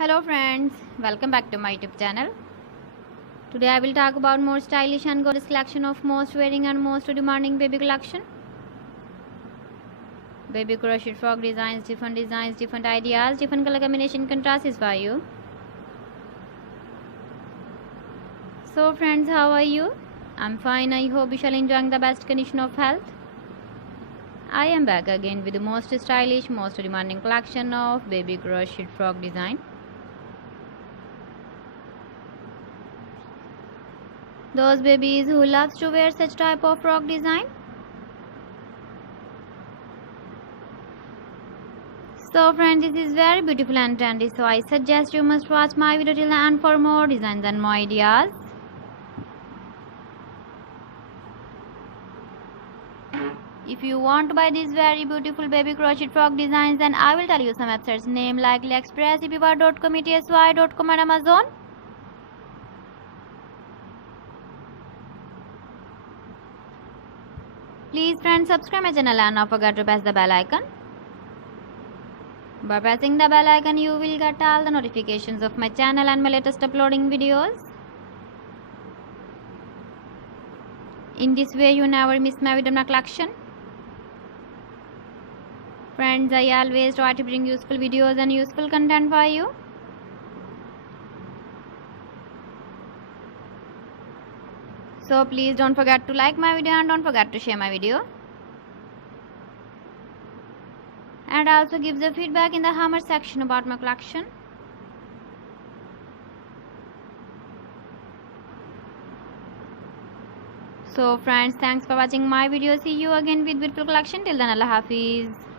Hello friends, welcome back to my YouTube channel. Today I will talk about more stylish and gorgeous collection of most wearing and most demanding baby collection. Baby crochet frog designs, different ideas, different color combination contrasts for you. So friends, how are you? I'm fine. I hope you shall enjoying the best condition of health. I am back again with the most stylish, most demanding collection of baby crochet frog design. Those babies who loves to wear such type of frog design. So friends, this is very beautiful and trendy, so I suggest you must watch my video till the end for more designs and more ideas. If you want to buy these very beautiful baby crochet frog designs, then I will tell you some websites name like AliExpress, eBay.com, etsy.com and Amazon. Please friends, subscribe my channel and not forget to press the bell icon. By pressing the bell icon, you will get all the notifications of my channel and my latest uploading videos. In this way, you never miss my video collection. Friends, I always try to bring useful videos and useful content for you. So please don't forget to like my video and don't forget to share my video. And also give the feedback in the comment section about my collection. So friends, thanks for watching my video. See you again with beautiful collection. Till then, Allah Hafiz.